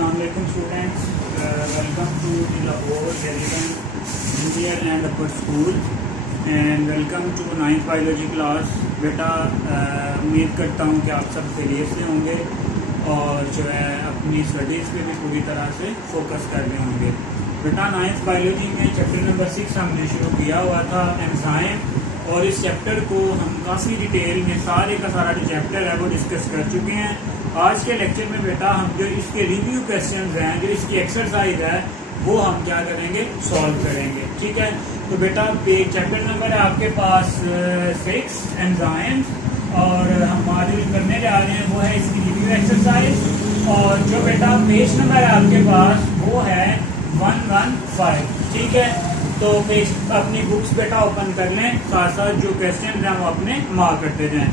Assalamualaikum students, welcome to the Lahore Relevant Junior and Upper School and welcome to 9th biology class। बेटा उम्मीद करता हूँ कि आप सब खैरियत से होंगे और जो है अपनी स्टडीज़ पे भी पूरी तरह से फोकस कर रहे होंगे। बेटा 9th बायोलॉजी में चैप्टर नंबर 6 हमने शुरू किया हुआ था एंजाइम, और इस चैप्टर को हम काफ़ी डिटेल में सारे का सारा जो चैप्टर है वो डिस्कस कर चुके हैं। आज के लेक्चर में बेटा हम जो इसके रिव्यू क्वेश्चंस हैं, जो इसकी एक्सरसाइज है, वो हम क्या करेंगे, सॉल्व करेंगे। ठीक है, तो बेटा पेज चैप्टर नंबर है आपके पास 6 एंजाइम्स, और हम आज जो करने जा रहे हैं वो है इसकी रिव्यू एक्सरसाइज। और जो बेटा पेज नंबर है आपके पास वो है 115। ठीक है, तो पेज अपनी बुक्स बेटा ओपन कर लें, साथ साथ जो क्वेश्चन हैं वो अपने मार्क करते जाएं।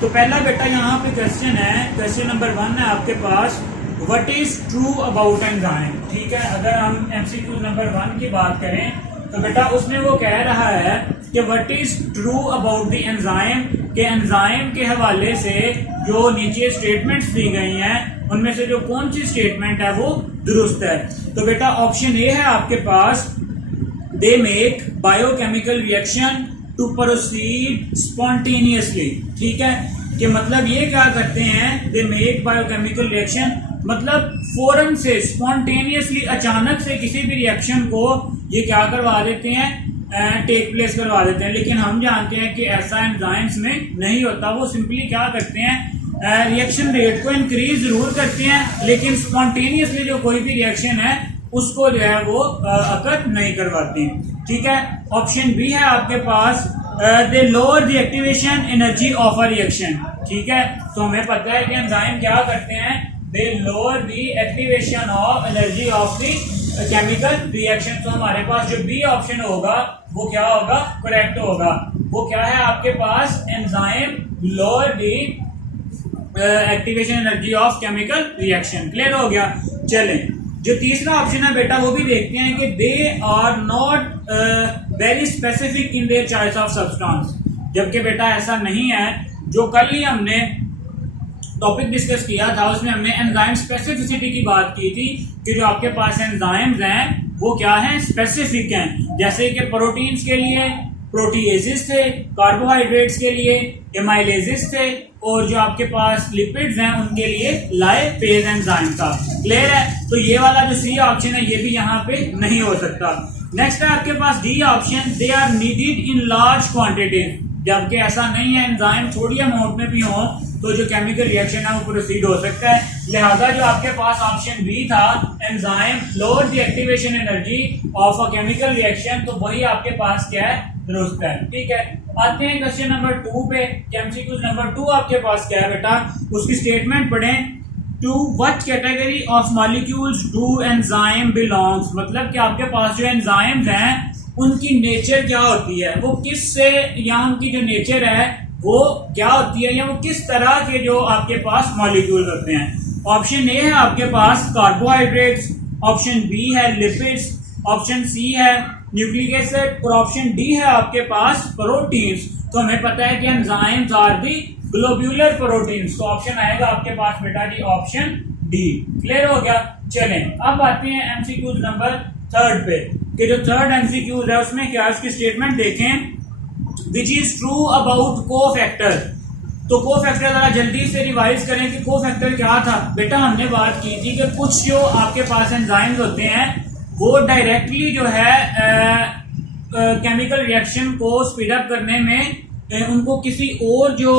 तो पहला बेटा यहाँ पे क्वेश्चन है, क्वेश्चन नंबर 1 है आपके पास, what is true about enzyme. ठीक है, अगर हम एमसीक्यू नंबर 1 की बात करें तो बेटा उसमें वो कह रहा है कि what is true about the enzyme, के एंजाइम के हवाले से जो नीचे स्टेटमेंट्स दी गई हैं उनमें से जो कौन सी स्टेटमेंट है वो दुरुस्त है। तो बेटा ऑप्शन ए है आपके पास, they make biochemical reaction to proceed spontaneously. ठीक है, कि मतलब ये क्या करते हैं, दे मेक बायोकेमिकल रिएक्शन मतलब फौरन से, स्पॉन्टेनियसली, अचानक से किसी भी रिएक्शन को ये क्या करवा देते हैं, टेक प्लेस करवा देते हैं। लेकिन हम जानते हैं कि ऐसा एंजाइम्स में नहीं होता। वो सिंपली क्या करते हैं, रिएक्शन रेट को इंक्रीज जरूर करते हैं, लेकिन स्पॉन्टेनियसली जो कोई भी रिएक्शन है उसको जो है वो अकर नहीं करवाती। ठीक है, ऑप्शन बी है आपके पास, they lower the activation energy of a reaction. ठीक है, तो हमें पता है कि एंजाइम क्या करते हैं, they lower the activation of energy of the chemical reaction. तो हमारे पास जो बी ऑप्शन होगा वो क्या होगा, करेक्ट होगा। वो क्या है आपके पास, enzyme lower the activation energy of chemical reaction. Clear हो गया। चलें, जो तीसरा ऑप्शन है बेटा वो भी देखते हैं कि they are not very specific in their choice of substance. जबकि बेटा ऐसा नहीं है। जो कल ही हमने टॉपिक डिस्कस किया था उसमें हमने एंजाइम स्पेसिफिसिटी की बात की थी कि जो आपके पास एंजाइम्स हैं वो क्या हैं, स्पेसिफिक हैं। जैसे कि प्रोटीन्स के लिए प्रोटीएजेस थे, कार्बोहाइड्रेट्स के लिए एमाइलेजेस थे, और जो आपके पास लिपिड्स हैं उनके लिए लाइपेज एंजाइम था। क्लियर है। तो ये वाला जो सी ऑप्शन है ये भी यहाँ पे नहीं हो सकता। नेक्स्ट है आपके पास D option, they are needed in large quantity. जबकि ऐसा नहीं है, एंजाइम छोटी अमाउंट में भी हो तो जो केमिकल रिएक्शन है वो प्रोसीड हो सकता है। लिहाजा जो आपके पास ऑप्शन बी था, enzyme lower the activation energy of a chemical reaction, तो वही आपके पास क्या है, दुरुस्त है। ठीक है, आते हैं क्वेश्चन नंबर 2 पे। एमसीक्यू नंबर 2 आपके पास क्या है बेटा, उसकी स्टेटमेंट पढ़ें। To what category of molecules do enzyme belongs, मतलब कि आपके पास जो एंजाइम्स हैं उनकी नेचर क्या होती है, वो किस से, या उनकी जो नेचर है वो क्या होती है, या वो किस तरह के जो आपके पास मॉलिक्यूल होते हैं। ऑप्शन ए है आपके पास कार्बोहाइड्रेट्स, ऑप्शन बी है लिपिड्स, ऑप्शन सी है न्यूक्लिक एसिड, और ऑप्शन डी है आपके पास प्रोटीन्स। तो हमें पता है कि enzymes are the globular proteins, तो ऑप्शन आएगा आपके पास बेटा जी ऑप्शन डी। क्लियर हो गया। चलें, अब आते हैं एमसीक्यूज नंबर 3 पे, कि जो थर्ड एमसीक्यूज है उसमें क्या, उसकी स्टेटमेंट देखें। Which is true about cofactor. तो कोफैक्टर जरा जल्दी से रिवाइज करें कि कोफैक्टर क्या था। बेटा हमने बात की थी कि कुछ जो आपके पास एंजाइम्स होते हैं वो डायरेक्टली जो है केमिकल रिएक्शन को स्पीड अप करने में उनको किसी और जो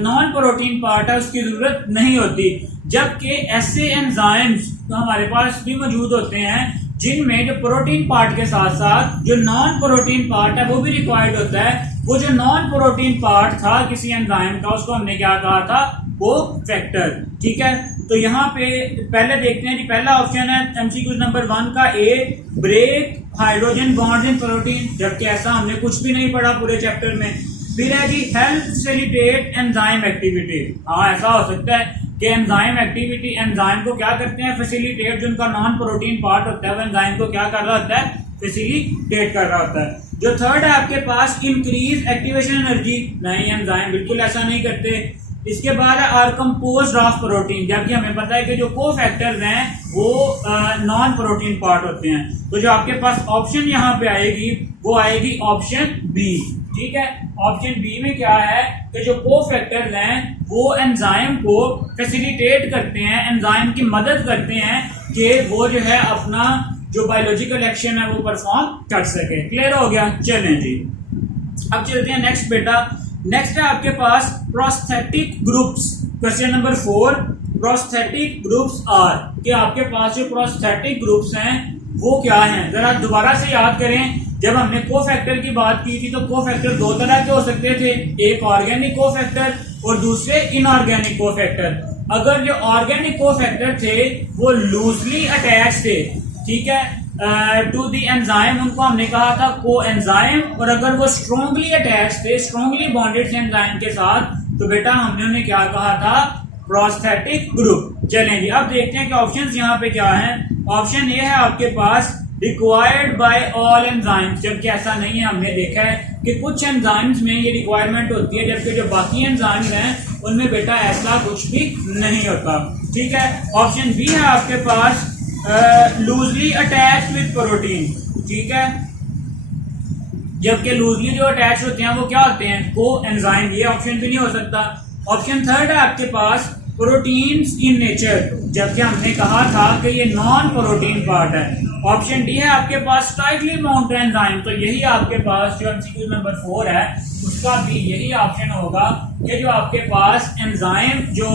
नॉन प्रोटीन पार्ट है उसकी जरूरत नहीं होती। जबकि ऐसे एंजाइम्स तो हमारे पास भी मौजूद होते हैं जिनमें जो प्रोटीन पार्ट के साथ साथ जो नॉन प्रोटीन पार्ट है वो भी रिक्वायर्ड होता है। वो जो नॉन प्रोटीन पार्ट था किसी एंजाइम का उसको हमने क्या कहा था, वो फैक्टर। ठीक है, तो यहाँ पे पहले देखते हैं जी, पहला ऑप्शन है एमसीक्यू नंबर 1 का A, break hydrogen bonds in protein. जबकि ऐसा हमने कुछ भी नहीं पढ़ा पूरे चैप्टर में। फिर है जी हेल्प फैसिलिटेट एंजाइम एक्टिविटी। हाँ, ऐसा हो सकता है कि एंजाइम एक्टिविटी, एंजाइम को क्या करते हैं, फैसिलिटेट। जो उनका नॉन प्रोटीन पार्ट होता है वो एंजाइम को क्या कर रहा होता है, फैसिलिटेट कर रहा होता है। जो थर्ड है आपके पास इंक्रीज एक्टिवेशन एनर्जी, नहीं, एंजाइम बिल्कुल ऐसा नहीं करते। इसके बाद आर कंपोज्ड ऑफ प्रोटीन, जबकि हमें पता है कि जो कोफैक्टर्स हैं वो नॉन प्रोटीन पार्ट होते हैं। तो जो आपके पास ऑप्शन यहाँ पे आएगी वो आएगी ऑप्शन बी। ठीक है, ऑप्शन बी में क्या है कि जो कोफैक्टर्स हैं वो एंजाइम को फैसिलिटेट करते हैं, एंजाइम की मदद करते हैं कि वो जो है अपना जो बायोलॉजिकल एक्शन है वो परफॉर्म कर सके। क्लियर हो गया? चलें जी, अब चलते हैं नेक्स्ट बेटा। नेक्स्ट है आपके पास prosthetic groups. Question number 4, prosthetic groups are, कि आपके पास जो प्रोस्थेटिक ग्रुप्स हैं वो क्या हैं? जरा दोबारा से याद करें, जब हमने कोफैक्टर की बात की थी तो कोफैक्टर दो तरह के हो सकते थे, एक ऑर्गेनिक कोफैक्टर और दूसरे इनऑर्गेनिक कोफैक्टर। अगर जो ऑर्गेनिक कोफैक्टर थे वो लूजली अटैच थे, ठीक है, टू द एंजाइम, उनको हमने कहा था को एंजाइम। और अगर वो स्ट्रॉन्गली अटैच थे, स्ट्रॉन्गली बॉन्डेड थे एंजाइम के साथ, तो बेटा हमने उन्हें क्या कहा था? Prosthetic group. चलें जी, अब देखते हैं कि ऑप्शंस यहाँ पे क्या हैं। ऑप्शन ये है आपके पास रिक्वायर्ड बाय ऑल एंजाइम्स, जबकि ऐसा नहीं है। हमने देखा है कि कुछ एंजाइम्स में ये रिक्वायरमेंट होती है, जबकि जो बाकी एंजाइम्स हैं उनमें बेटा ऐसा कुछ भी नहीं होता। ठीक है, ऑप्शन बी है आपके पास लूजली अटैच विद प्रोटीन। ठीक है, जबकि लूजली जो अटैच होते हैं वो क्या होते हैं? को एंजाइम। ये ऑप्शन भी नहीं हो सकता। ऑप्शन थर्ड है आपके पास प्रोटीन्स इन नेचर, जबकि हमने कहा था कि ये नॉन प्रोटीन पार्ट है। ऑप्शन डी है आपके पास टाइटली बाउंड एंजाइम, तो यही आपके पास जो एमसीक्यू नंबर 4 है उसका भी यही ऑप्शन होगा कि जो आपके पास एंजाइम जो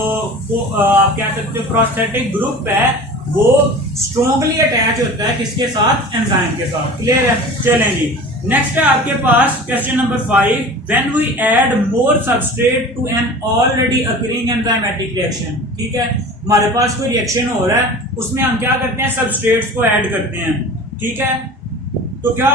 आप कह सकते हो प्रोस्थेटिक ग्रुप है वो स्ट्रॉन्गली अटैच होता है किसके साथ? एंजाइम के साथ। क्लियर है? चलें जी, नेक्स्ट है आपके पास question number 5, when we add more substrate to an already occurring enzymatic reaction. ठीक है, हमारे पास कोई रिएक्शन हो रहा है, उसमें हम क्या करते हैं? सबस्ट्रेट्स को ऐड करते हैं। ठीक है, तो क्या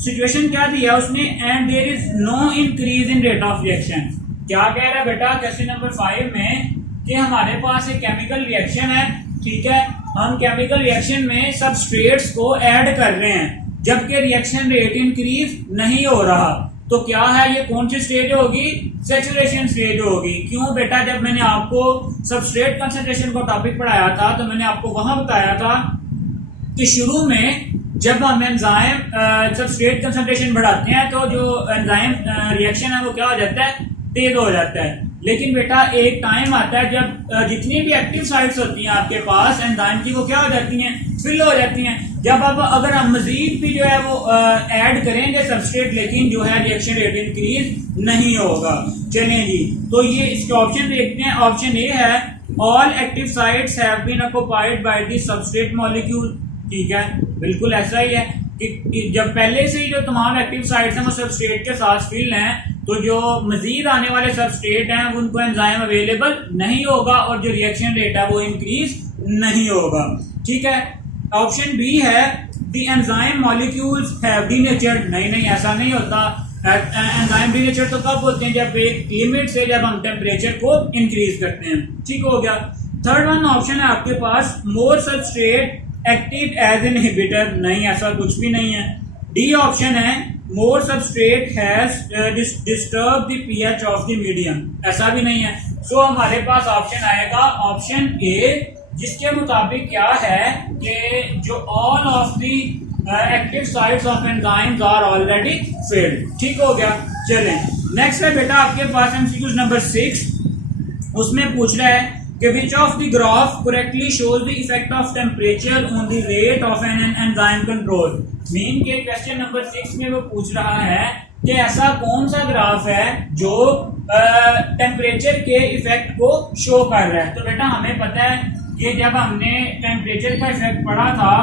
सिचुएशन क्या दिया उसने? And there is no increase in rate of reaction. क्या कह रहा है बेटा क्वेश्चन नंबर 5 में कि हमारे पास एक केमिकल रिएक्शन है, ठीक है, हम केमिकल रिएक्शन में सबस्ट्रेट्स को ऐड कर रहे हैं, जबकि रिएक्शन रेट इंक्रीज नहीं हो रहा। तो क्या है ये? कौन सी स्टेज होगी? सैचुरेशन स्टेज होगी। क्यों बेटा? जब मैंने आपको सबस्ट्रेट कंसंट्रेशन का टॉपिक पढ़ाया था तो मैंने आपको वहां बताया था कि शुरू में जब हम एंजाइम सबस्ट्रेट कंसंट्रेशन बढ़ाते हैं तो जो एंजाइम रिएक्शन है वो क्या हो जाता है? तेज हो जाता है। लेकिन बेटा एक टाइम आता है जब जितनी भी एक्टिव साइट्स होती हैं आपके पास एंजाइम की वो क्या हो जाती हैं? फिल हो जाती हैं। जब अब अगर हम मजीद भी जो है वो ऐड करेंगे सबस्ट्रेट, लेकिन जो है रिएक्शन रेट इंक्रीज नहीं होगा। चलें जी, तो ये इसके ऑप्शन देखते हैं। ऑप्शन ए है all active sites have been occupied by the substrate molecule. ठीक है, बिल्कुल ऐसा ही है कि जब पहले से ही जो तमाम एक्टिव साइट्स हैं वो सबस्ट्रेट के साथ फिल हैं, तो जो मजीद आने वाले सबस्ट्रेट हैं उनको एंजाइम अवेलेबल नहीं होगा और जो रिएक्शन रेट है वो इंक्रीज नहीं होगा। ठीक है, ऑप्शन बी है the enzyme molecules have denatured. नहीं, ऐसा नहीं होता। एंजाइम डीनेचर्ड तो कब होते हैं? जब एक लिमिट से जब हम टेम्परेचर को इंक्रीज करते हैं। ठीक हो गया। थर्ड वन ऑप्शन है आपके पास more substrate active as an inhibitor. नहीं, ऐसा कुछ भी नहीं है। डी ऑप्शन है more substrate has disturb the pH of the medium. ऐसा भी नहीं है। सो हमारे पास ऑप्शन आएगा ऑप्शन ए, जिसके मुताबिक क्या है कि जो all of the active sites of enzymes are already filled. ठीक हो गया। चलें, नेक्स्ट है बेटा आपके पास एमसीक्यू नंबर 6। उसमें पूछ रहा है कि which of the graph correctly shows the effect of temperature on the rate of an enzyme control। Mean के क्वेश्चन नंबर 6 में वो पूछ रहा है कि ऐसा कौन सा ग्राफ है जो टेम्परेचर के इफेक्ट को शो कर रहा है। तो बेटा हमें पता है कि जब हमने टेम्परेचर का इफेक्ट पढ़ा था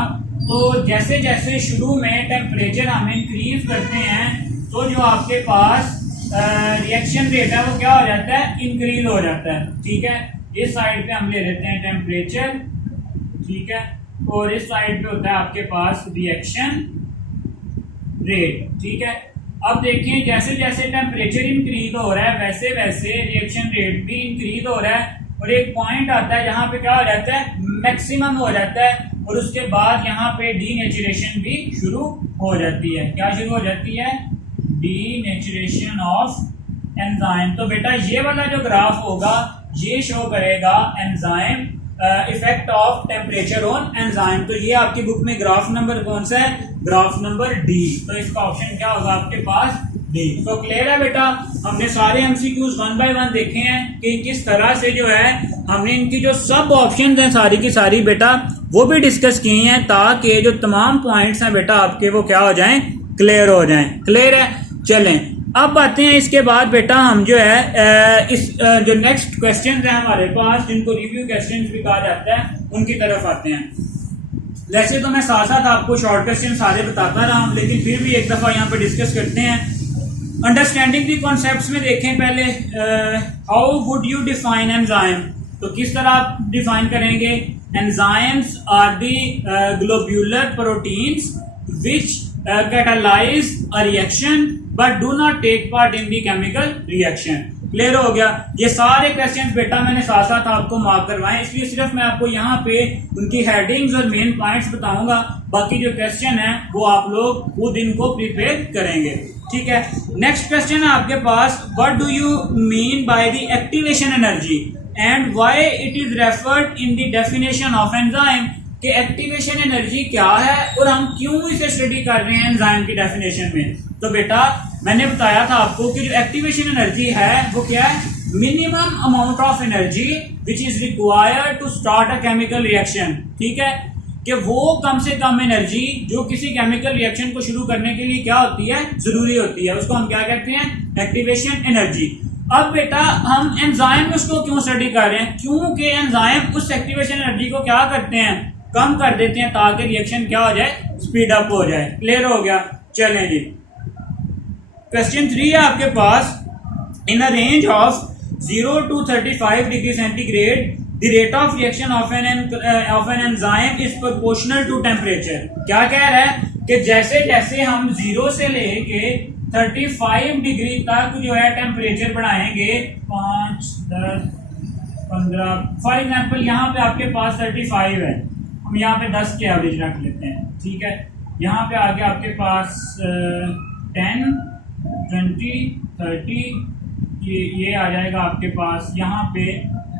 तो जैसे जैसे शुरू में टेम्परेचर हम इंक्रीज करते हैं तो जो आपके पास रिएक्शन रेट है वो क्या हो जाता है? इंक्रीज हो जाता है। ठीक है, इस साइड पे हम ले लेते हैं टेम्परेचर, ठीक है, और इस साइड पे होता है आपके पास रिएक्शन रेट। ठीक है, अब देखिए जैसे जैसे टेम्परेचर इंक्रीज हो रहा है वैसे वैसे रिएक्शन रेट भी इंक्रीज हो रहा है और एक पॉइंट आता है जहां पे क्या हो जाता है? मैक्सिमम हो जाता है और उसके बाद यहाँ पे डीनेचुरेशन भी शुरू हो जाती है। क्या शुरू हो जाती है? Denaturation of enzyme. तो बेटा ये वाला जो ग्राफ होगा ये शो करेगा enzyme effect of temperature on enzyme. तो ये आपकी बुक में ग्राफ नंबर कौन सा है? Graph number D. तो इसका ऑप्शन क्या होगा आपके पास? डी। तो क्लियर है बेटा, हमने सारे एमसीक्यूज 1 बाय 1 देखे हैं कि किस तरह से जो है हमने इनकी जो सब ऑप्शंस हैं सारी की सारी बेटा वो भी डिस्कस किए हैं, ताकि जो तमाम पॉइंट्स हैं बेटा आपके वो क्या हो जाएं? क्लियर हो जाएं। क्लियर है? चलें अब आते हैं इसके बाद बेटा हम जो है इस जो नेक्स्ट क्वेश्चन है हमारे पास, जिनको रिव्यू क्वेश्चन भी कहा जाता है, उनकी तरफ आते हैं। वैसे तो मैं साथ साथ आपको शॉर्ट क्वेश्चन सारे बताता रहा हूं, लेकिन फिर भी एक दफा यहाँ पे डिस्कस करते हैं। अंडरस्टैंडिंग दी कॉन्सेप्ट्स में देखें पहले, how would you define enzyme? तो किस तरह आप डिफाइन करेंगे? Enzymes are the globular proteins which catalyze a reaction but do not take part in the chemical reaction। Clear हो गया? ये सारे क्वेश्चंस बेटा मैंने साथ साथ आपको मार्क करवाए, इसलिए सिर्फ मैं आपको यहाँ पे उनकी हेडिंग्स और मेन पॉइंट्स बताऊंगा, बाकी जो क्वेश्चन है वो आप लोग खुद इनको प्रिपेयर करेंगे। ठीक है, नेक्स्ट क्वेश्चन है आपके पास, what do you mean by the activation energy and why it is referred in the definition of enzyme? कि एक्टिवेशन एनर्जी क्या है और हम क्यों इसे स्टडी कर रहे हैं एंजाइम की डेफिनेशन में। तो बेटा मैंने बताया था आपको कि जो एक्टिवेशन एनर्जी है वो क्या है? Minimum amount of energy which is required to start a chemical reaction. ठीक है, कि वो कम से कम एनर्जी जो किसी केमिकल रिएक्शन को शुरू करने के लिए क्या होती है? जरूरी होती है, उसको हम क्या कहते हैं? Activation energy. अब बेटा हम एंजाइम उसको क्यों स्टडी कर रहे हैं? क्योंकि एंजाइम उस एक्टिवेशन एनर्जी को क्या करते हैं? कम कर देते हैं, ताकि रिएक्शन क्या हो जाए? स्पीड अप हो जाए। क्लियर हो गया? चलें जी, क्वेश्चन 3 है आपके पास, in a range of 0 to 35 degree centigrade the rate of reaction of an enzyme is proportional to temperature. क्या कह रहा है कि जैसे जैसे हम 0 से लेके 35 डिग्री तक जो है टेम्परेचर बढ़ाएंगे, 5, 10, 15, फॉर एग्जाम्पल यहाँ पे आपके पास 35 है, हम यहाँ पे 10 के एवरेज रख लेते हैं। ठीक है, यहाँ पे आगे आपके पास 10, 20, 30, ये आ जाएगा आपके पास यहाँ पे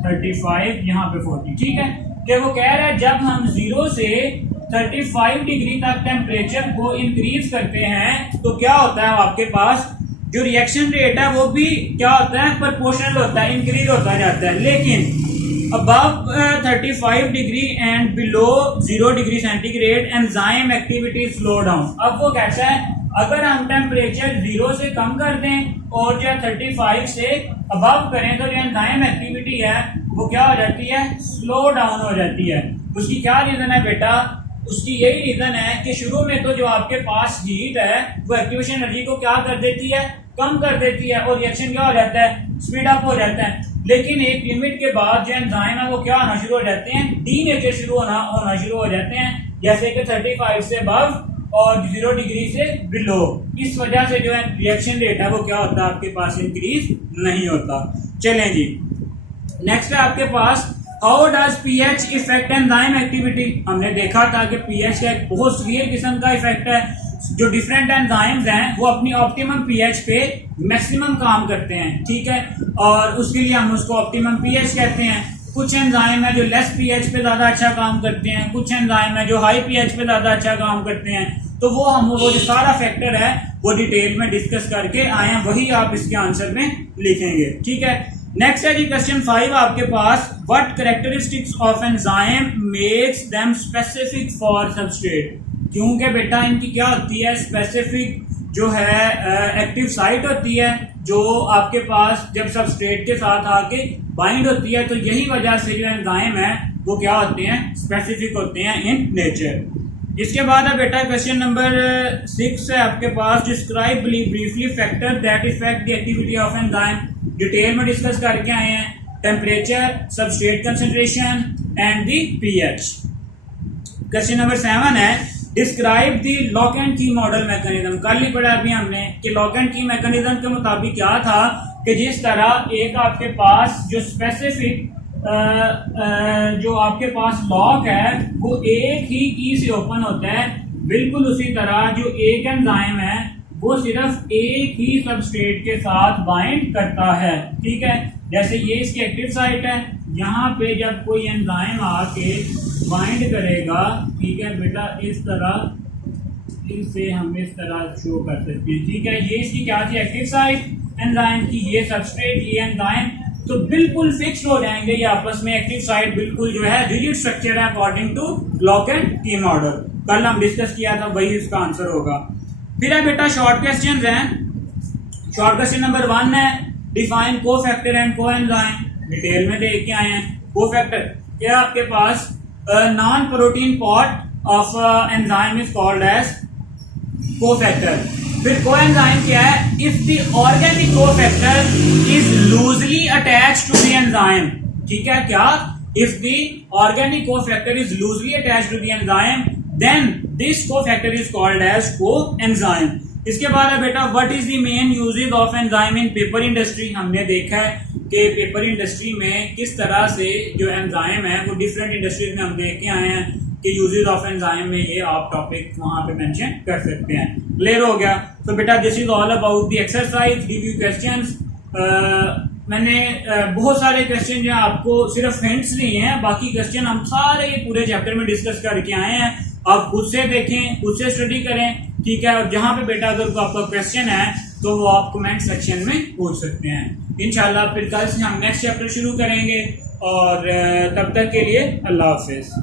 35, यहाँ पे 40। ठीक है, कि वो कह रहा है जब हम 0 से 35 डिग्री तक टेम्परेचर को इंक्रीज करते हैं तो क्या होता है? आपके पास जो रिएक्शन रेट है वो भी क्या होता है? प्रोपोर्शनल होता है, इंक्रीज होता जाता है। लेकिन above 35 degree and below 0 degree centigrade enzyme activity slow down. अब वो कैसा है? अगर हम टेम्परेचर 0 से कम कर दें और जो 35 से अबव करें तो जो एंजाइम एक्टिविटी है वो क्या हो जाती है? स्लो डाउन हो जाती है। उसकी क्या रीजन है बेटा? उसकी यही रीजन है कि शुरू में तो जो आपके पास हीट है वो एक्टिवेशन एनर्जी को क्या कर देती है? कम कर देती है, और रिएक्शन क्या हो जाता है? स्पीड अप हो जाता है। लेकिन एक लिमिट के बाद जो एंजाइम है वो क्या होना शुरू हो जाते हैं? डीनेचर शुरू होना शुरू हो जाते हैं, जैसे कि 35 से अबव और 0 डिग्री से बिलो। इस वजह से जो है रिएक्शन रेट है वो क्या होता है? आपके पास इंक्रीज नहीं होता। चलें जी, नेक्स्ट है आपके पास, how does pH effect enzyme activity? हमने देखा था कि पीएच का एक बहुत सीवियर किस्म का इफेक्ट है। जो डिफरेंट एंजाइम्स हैं वो अपनी ऑप्टिमम पीएच पे मैक्सिमम काम करते हैं। ठीक है, और उसके लिए हम उसको ऑप्टिमम पीएच कहते हैं। कुछ एंजाइम है जो लेस पीएच पे ज्यादा अच्छा काम करते हैं, कुछ एंजाइम है जो हाई पीएच पे ज्यादा अच्छा काम करते हैं। तो वो जो सारा फैक्टर है वो डिटेल में डिस्कस करके आए हैं, वही आप इसके आंसर में लिखेंगे। ठीक है, नेक्स्ट है जी क्वेश्चन 5 आपके पास, what characteristics of enzyme makes them specific for substrate? क्योंकि बेटा इनकी क्या होती है? स्पेसिफिक जो है एक्टिव साइट होती है, जो आपके पास जब सबस्ट्रेट के साथ आके बाइंड होती है, तो यही वजह से जो एंजाइम है वो क्या होते हैं? स्पेसिफिक होते हैं इन नेचर। इसके बाद है बेटा क्वेश्चन नंबर 6 है आपके पास, describe briefly factor that effect the activity of enzyme. Detail में डिस्कस करके आए हैं, temperature, substrate concentration and the pH. Question number 7 है, describe the lock and key model mechanism. कल ही पढ़ा अभी हमने कि लॉक एंड की मैकेनिज्म के मुताबिक क्या था कि जिस तरह एक आपके पास जो स्पेसिफिक जो आपके पास लॉक है वो एक ही की से ओपन होता है, बिल्कुल उसी तरह जो एक एंजाइम है वो सिर्फ एक ही सबस्ट्रेट के साथ बाइंड करता है। ठीक है, जैसे ये इसकी एक्टिव साइट है, यहाँ पे जब कोई एंजाइम आके बाइंड करेगा, ठीक है बेटा, इस तरह इसे हम इस तरह शो कर सकते हैं। ठीक है, ये इसकी क्या थी, एक्टिव साइट एंजाइम की, ये सबस्ट्रेट, ये एंजाइम, तो बिल्कुल फिक्स्ड हो जाएंगे ये आपस में। एक्टिव साइट बिल्कुल जो है रिजिड स्ट्रक्चर है according to lock and key model, कल हम डिस्कस किया था, वही इसका आंसर होगा। फिर है बेटा शॉर्ट क्वेश्चन हैं। शॉर्ट क्वेश्चन नंबर 1 है define cofactor and coenzyme. Detail में देख के आए हैं। कोफैक्टर क्या आपके पास non protein part of enzyme is called as cofactor. फिर कोएंजाइम क्या है, if the organic cofactor is loosely attached to the enzyme. ठीक है, क्या, if the organic cofactor is loosely attached to the enzyme then this cofactor is called as coenzyme। इसके बाद है बेटा what is the main uses of enzyme in paper industry। हमने देखा है कि पेपर इंडस्ट्री में किस तरह से जो एंजाइम है वो डिफरेंट इंडस्ट्रीज में हम देख के आए हैं कि यूजेस ऑफ एंजाइम में ये आप टॉपिक वहां पे मेंशन कर सकते हैं। क्लियर हो गया। तो बेटा this is all about the exercise, review questions. मैंने बहुत सारे क्वेश्चन जो आपको सिर्फ हिंट्स दिए हैं, बाकी क्वेश्चन हम सारे पूरे चैप्टर में डिस्कस करके आए हैं। आप खुद से देखें, खुद से स्टडी करें। ठीक है, और जहां पे बेटा अगर कोई आपका क्वेश्चन है तो वो आप कमेंट सेक्शन में पूछ सकते हैं। इंशाल्लाह फिर कल से हम नेक्स्ट चैप्टर शुरू करेंगे, और तब तक के लिए अल्लाह हाफिज।